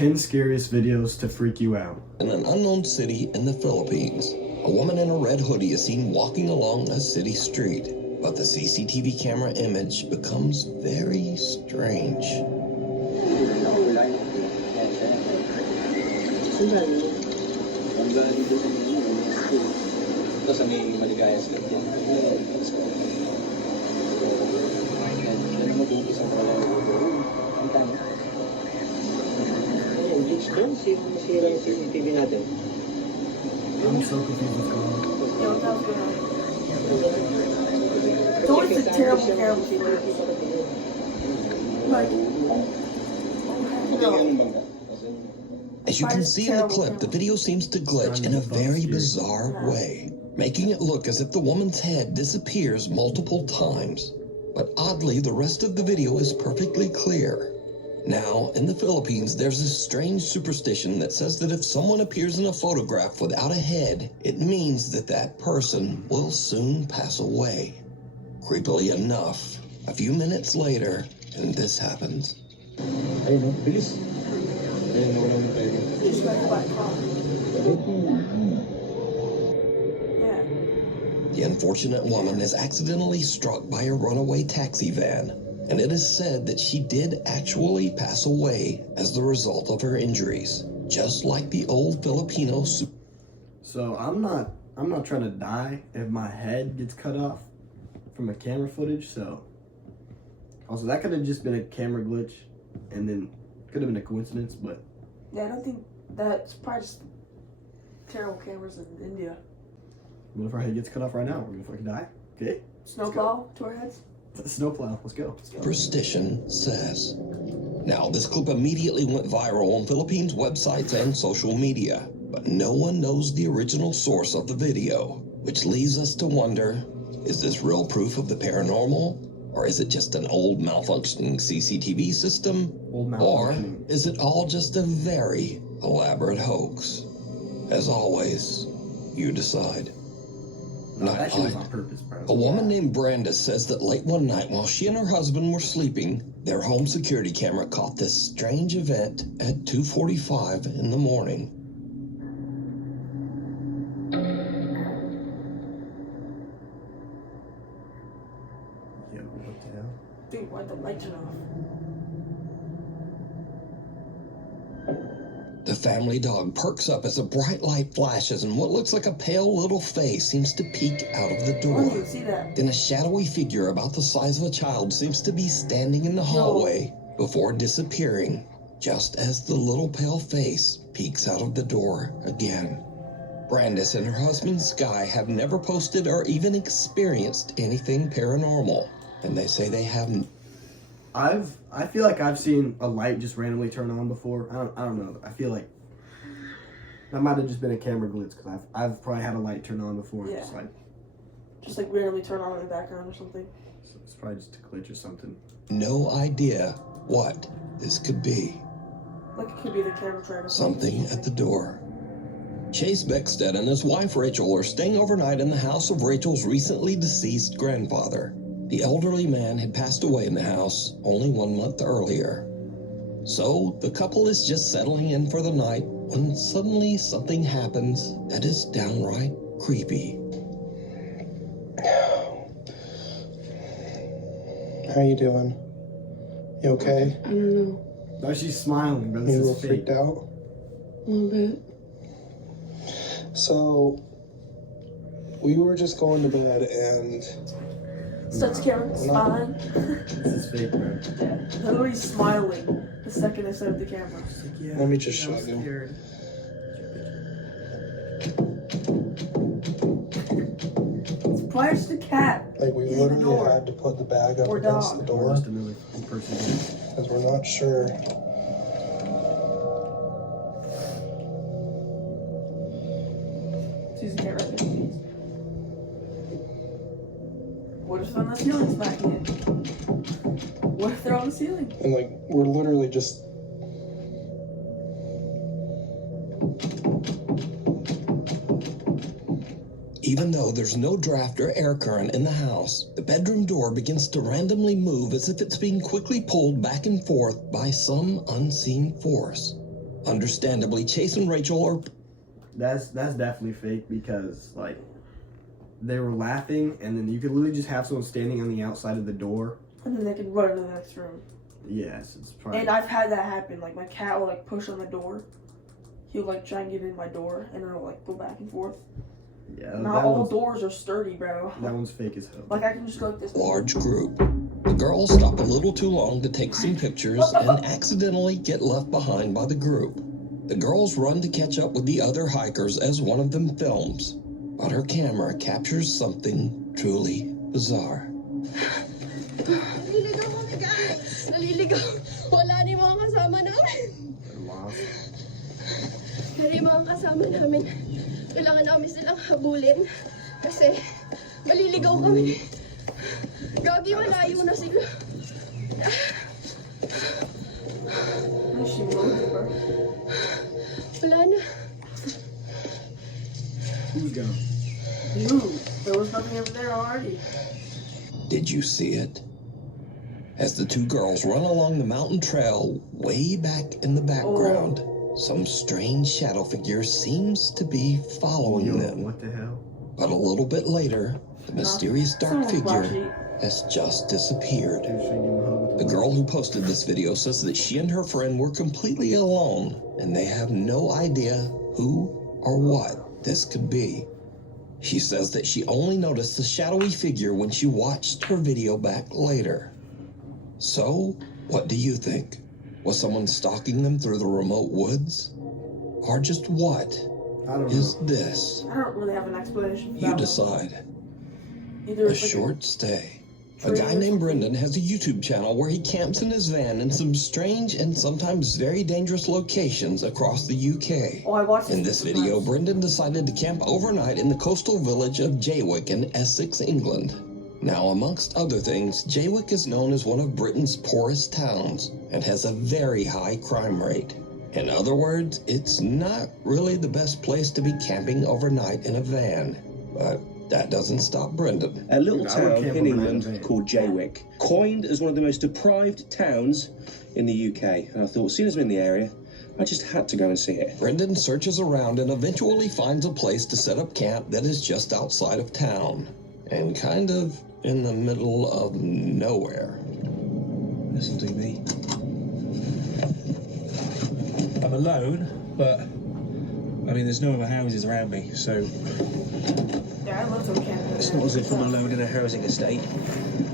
10 scariest videos to freak you out. In an unknown city in the Philippines, a woman in a red hoodie is seen walking along a city street, but the CCTV camera image becomes very strange. I'm so confused what's going on. Yo, what's going on? It's always a terrible footage. Like, no. As you can see in the clip, the video seems to glitch in a very bizarre way, making it look as if the woman's head disappears multiple times. But oddly, the rest of the video is perfectly clear. Now, in the Philippines, there's this strange superstition that says that if someone appears in a photograph without a head, it means that that person will soon pass away. Creepily enough, a few minutes later, and this happens. The unfortunate woman is accidentally struck by a runaway taxi van, and it is said that she did actually pass away as the result of her injuries, just like the old Filipino. So I'm not trying to die if my head gets cut off from a camera footage. So also that could have just been a camera glitch, and then could have been a coincidence. But yeah, I don't think that's probably just terrible cameras in India. What if our head gets cut off right now? We're gonna fucking die. Okay. Snowplow to our heads. Snowplow. Let's go. Superstition says. Now, this clip immediately went viral on Philippines websites and social media, but no one knows the original source of the video, which leaves us to wonder, is this real proof of the paranormal? Or is it just an old malfunctioning CCTV system? Or is it all just a very elaborate hoax? As always, you decide. No, that shit was on purpose, bro. A woman named Brenda says that late one night while she and her husband were sleeping, their home security camera caught this strange event at 2:45 in the morning. Yeah, what the hell? Dude, why the lights are off? The family dog perks up as a bright light flashes and what looks like a pale little face seems to peek out of the door. Oh, you see that? Then a shadowy figure about the size of a child seems to be standing in the hallway before disappearing, just as the little pale face peeks out of the door again. Brandis and her husband Sky have never posted or even experienced anything paranormal, and they say they haven't. I feel like I've seen a light just randomly turn on before. I don't know. I feel like that might have just been a camera glitch, because I've probably had a light turn on before. Yeah. Just like randomly turn on in the background or something. So it's probably just a glitch or something. No idea what this could be. Like it could be the camera trying to something at the door. Chase Beckstead and his wife Rachel are staying overnight in the house of Rachel's recently deceased grandfather. The elderly man had passed away in the house only 1 month earlier. So the couple is just settling in for the night when suddenly something happens that is downright creepy. How you doing? You okay? I don't know. No, she's smiling, bro. This You a is little freaked out? A little bit. So, we were just going to bed and... Starts camera, smiling. This is fake, bro. Yeah. Literally smiling the second I set up the camera. Yeah, Let me just show you. It's probably just a cat. Like, we literally had to put the bag up against the door. Just another person. Because we're not sure. Susan can't recognize. What if they're on the ceiling smacking it? What if they're on the ceiling? And, like, we're literally just... Even though there's no draft or air current in the house, the bedroom door begins to randomly move as if it's being quickly pulled back and forth by some unseen force. understandably chasing Rachel or... That's definitely fake because, like, they were laughing, and then you could literally just have someone standing on the outside of the door. And then they could run to the next room. Yes, it's probably... And I've had that happen. Like, my cat will, like, push on the door. He'll, like, try and get in my door, and it'll, like, go back and forth. Yeah, Not all doors are sturdy, bro. That one's fake as hell. Like, I can just go like this. Large group. The girls stop a little too long to take some pictures and accidentally get left behind by the group. The girls run to catch up with the other hikers as one of them films, but her camera captures something truly bizarre. Naliligaw kami, guys! Naliligaw! Wala ni mga kasama namin! Kaya yung mga kasama namin, kailangan namin silang habulin kasi maliligaw kami. Gagi, malayo na sila. Wala na. Who's gone? Dude, there was nothing over there already. Did you see it? As the two girls run along the mountain trail, way back in the background, some strange shadow figure seems to be following them. What the hell? But a little bit later, the mysterious dark figure has just disappeared. The girl who posted this video says that she and her friend were completely alone, and they have no idea who or what this could be. She says that she only noticed the shadowy figure when she watched her video back later. So, what do you think? Was someone stalking them through the remote woods? Or just what is this? I don't really have an explanation for You that. decide. Either A it's like short stay. A guy named Brendan has a YouTube channel where he camps in his van in some strange and sometimes very dangerous locations across the UK. I watched In this video, Brendan decided to camp overnight in the coastal village of Jaywick in Essex, England. Now, amongst other things, Jaywick is known as one of Britain's poorest towns and has a very high crime rate. In other words, it's not really the best place to be camping overnight in a van. But that doesn't stop Brendan. A little town in England called Jaywick, coined as one of the most deprived towns in the UK. And I thought, as soon as I'm in the area, I just had to go and see it. Brendan searches around and eventually finds a place to set up camp that is just outside of town and kind of in the middle of nowhere. Listen to me. I'm alone, but I mean, there's no other houses around me, so yeah, I love some camping. it's not as if I'm alone in a housing estate.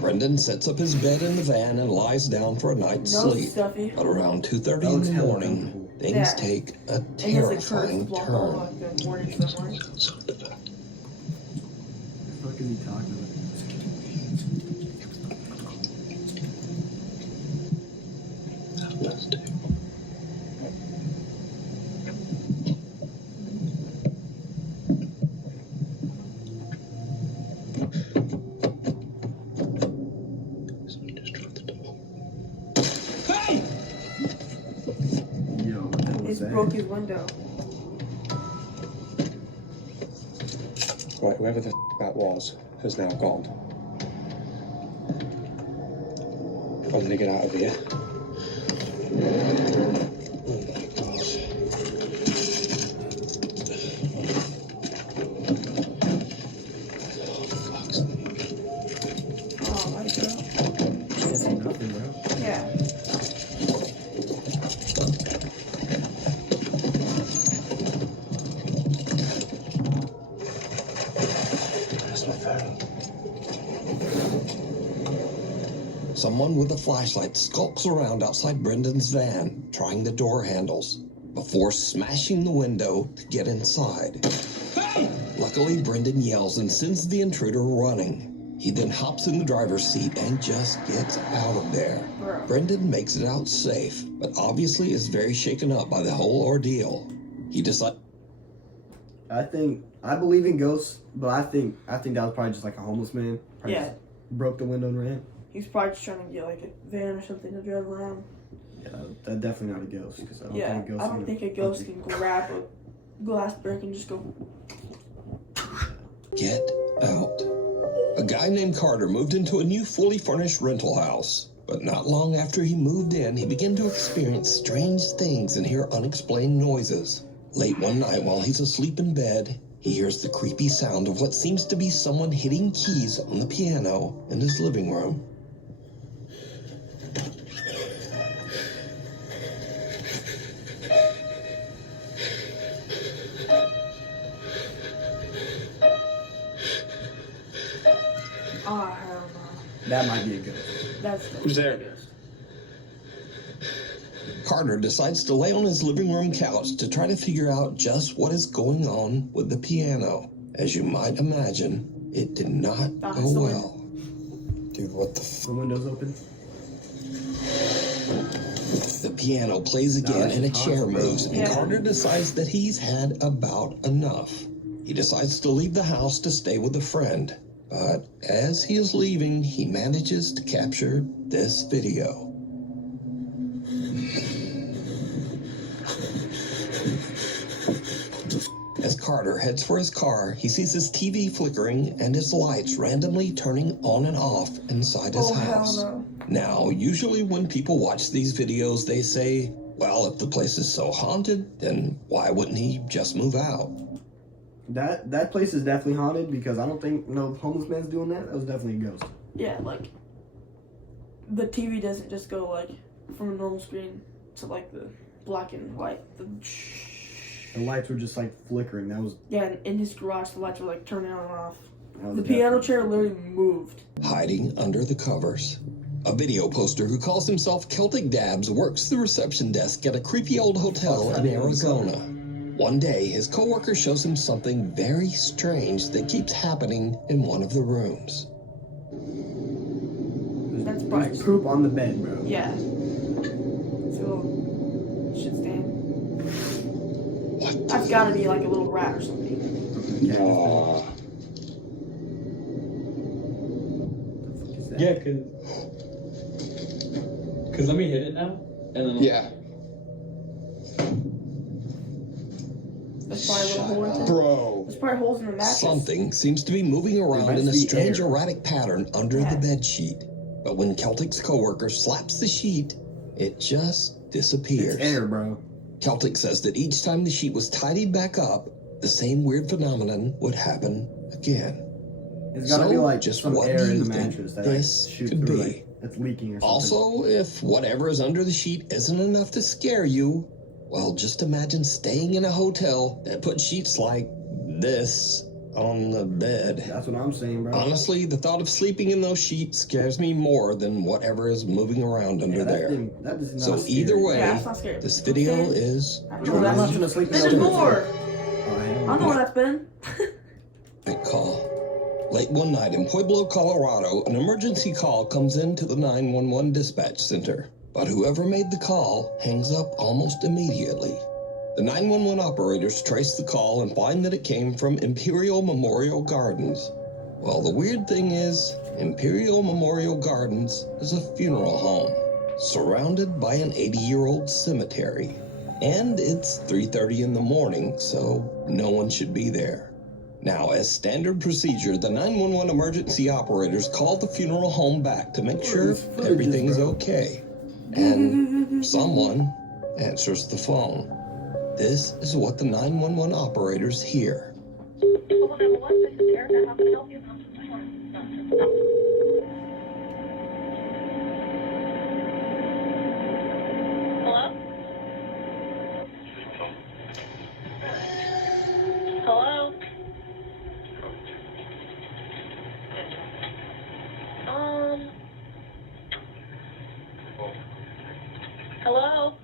Brendan sets up his bed in the van and lies down for a night's sleep. Stuffy. But around 2:30 in the morning, things take a terrifying turn. What the fuck is he talking about? Broke his window. Right, whoever the that was has now gone. I'm gonna get out of here. Oh my god. That's nothing, bro. Yeah. Someone with a flashlight skulks around outside Brendan's van, trying the door handles, before smashing the window to get inside. Luckily, Brendan yells and sends the intruder running. He then hops in the driver's seat and just gets out of there. Brendan makes it out safe, but obviously is very shaken up by the whole ordeal. He decides... I believe in ghosts, but I think that was probably just like a homeless man. Probably Yeah. just broke the window and ran. He's probably just trying to get like a van or something to drive around. Yeah, that's definitely not a ghost. Cause I don't think a ghost can grab a glass brick and just go. Get out. A guy named Carter moved into a new fully furnished rental house, But not long after he moved in, he began to experience strange things and hear unexplained noises. Late one night while he's asleep in bed, he hears the creepy sound of what seems to be someone hitting keys on the piano in his living room. Oh, hell no. That might be a good. That's Who's there? Carter decides to lay on his living room couch to try to figure out just what is going on with the piano. As you might imagine, it did not go well. Dude, what the The window's open. The piano plays again and a chair moves, and Yeah. Carter decides that he's had about enough. He decides to leave the house to stay with a friend. But as he is leaving, he manages to capture this video. As Carter heads for his car, he sees his TV flickering and his lights randomly turning on and off inside his house. Hell no. Now, usually when people watch these videos, they say, well, if the place is so haunted, then why wouldn't he just move out? That place is definitely haunted because I don't think no homeless man's doing that. That was definitely a ghost. Yeah, like the TV doesn't just go like from a normal screen to like the black and white. The lights were just like flickering. That was. Yeah, in his garage, the lights were like turning on and off. That was The definitely- piano chair literally moved. Hiding under the covers. A video poster who calls himself Celtic Dabs works the reception desk at a creepy old hotel in Arizona. One day, his coworker shows him something very strange that keeps happening in one of the rooms. That's There's bright. poop on the bed, bro. Yeah. It's a little shit stain. What? That's gotta be like a little rat or something. Yeah. Aw. Is that? Yeah, cause let me hit it now, and then Yeah. There's probably a little hole in it. Bro. There's probably holes in the mattress. Something seems to be moving around It in a must be strange air. erratic pattern under Yeah. the bed sheet. But when Celtic's coworker slaps the sheet, it just disappears. It's air, bro. Celtic says that each time the sheet was tidied back up, the same weird phenomenon would happen again. It's gotta be like just some what air do in you the think mattress that this like, shoots could through, be? like, it's leaking or something. Also, if whatever is under the sheet isn't enough to scare you, well, just imagine staying in a hotel that put sheets like this on the bed. That's what I'm saying, bro. Honestly, the thought of sleeping in those sheets scares me more than whatever is moving around under Yeah, that there. thing- that is not So scary. either way, Yeah, it's not scary. this video is I No, know I'm not that's- gonna sleep in There's those more. sheets. Oh, hell I know no. where that's been. a call. Late one night in Pueblo, Colorado, an emergency call comes into the 911 dispatch center. But whoever made the call hangs up almost immediately. The 911 operators trace the call and find that it came from Imperial Memorial Gardens. Well, the weird thing is, Imperial Memorial Gardens is a funeral home, surrounded by an 80-year-old cemetery. And it's 3:30 in the morning, so no one should be there. Now, as standard procedure, the 911 emergency operators call the funeral home back to make sure everything is okay. And someone answers the phone. This is what the 911 operators hear. Hello? Hello? Hello?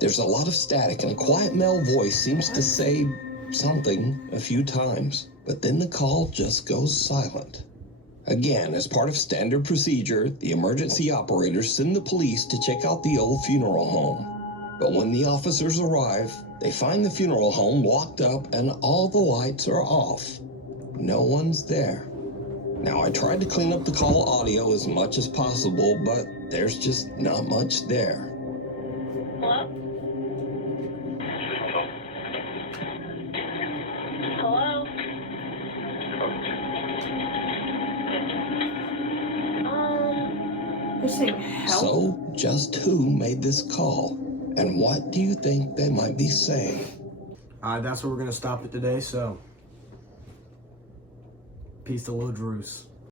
There's a lot of static, and a quiet male voice seems to say something a few times, but then the call just goes silent. Again, as part of standard procedure, the emergency operators send the police to check out the old funeral home. But when the officers arrive, they find the funeral home locked up and all the lights are off. No one's there. Now, I tried to clean up the call audio as much as possible, but there's just not much there. Hello? Hello? They're saying help. So, just who made this call? And what do you think they might be saying? Alright, that's where we're gonna stop it today, so peace to Lil Druce.